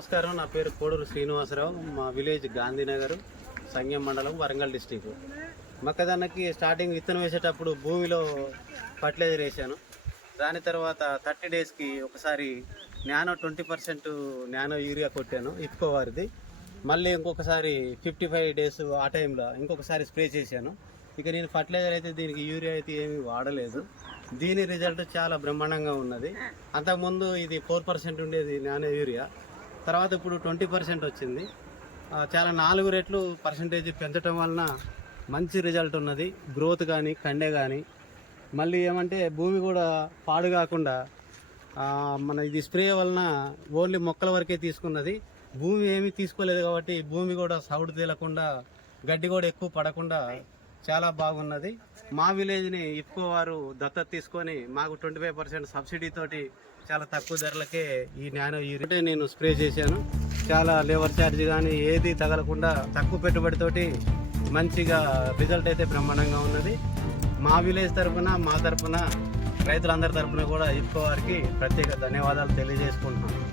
నమస్కారం. నా పేరు కోడూరు శ్రీనివాసరావు. మా విలేజ్ గాంధీనగర్ సంఘం మండలం వరంగల్ డిస్టిక్. మొక్కజొన్నకి స్టార్టింగ్ విత్తనం వేసేటప్పుడు భూమిలో ఫర్టిలైజర్ వేసాను. దాని తర్వాత థర్టీ డేస్కి ఒకసారి nano twenty percent nano urea కొట్టాను ఇఫ్కో వారిది. మళ్ళీ ఇంకొకసారి ఫిఫ్టీ ఫైవ్ డేస్ ఆ టైంలో ఇంకొకసారి స్ప్రే చేశాను. ఇక నేను ఫర్టిలైజర్ అయితే దీనికి యూరియా అయితే ఏమీ వాడలేదు. దీని రిజల్ట్ చాలా బ్రహ్మాండంగా ఉన్నది. అంతకుముందు ఇది ఫోర్ పర్సెంట్ ఉండేది నానో యూరియా. తర్వాత ఇప్పుడు ట్వంటీ పర్సెంట్ వచ్చింది. చాలా నాలుగు రెట్లు పర్సంటేజ్ పెంచడం వలన మంచి రిజల్ట్ ఉన్నది. గ్రోత్ కానీ కండే కానీ మళ్ళీ ఏమంటే భూమి కూడా పాడు కాకుండా మన ఇది స్ప్రే వలన ఓన్లీ మొక్కల వరకే తీసుకున్నది. భూమి ఏమీ తీసుకోలేదు కాబట్టి భూమి కూడా సౌడు తేలకుండా గడ్డి కూడా ఎక్కువ పడకుండా చాలా బాగున్నది. మా విలేజ్ని ఎక్కువ వారు దత్తత తీసుకొని మాకు ట్వంటీ ఫైవ్ పర్సెంట్ సబ్సిడీ తోటి చాలా తక్కువ ధరలకే ఈ నానో యూరియా నేను స్ప్రే చేశాను. చాలా లేబర్ ఛార్జ్ కానీ ఏది తగలకుండా తక్కువ పెట్టుబడితోటి మంచిగా రిజల్ట్ అయితే బ్రహ్మాండంగా ఉన్నది. మా విలేజ్ తరఫున మా తరఫున రైతులందరి తరఫున కూడా ఇఫ్కో వారికి ప్రత్యేక ధన్యవాదాలు తెలియజేసుకుంటున్నాను.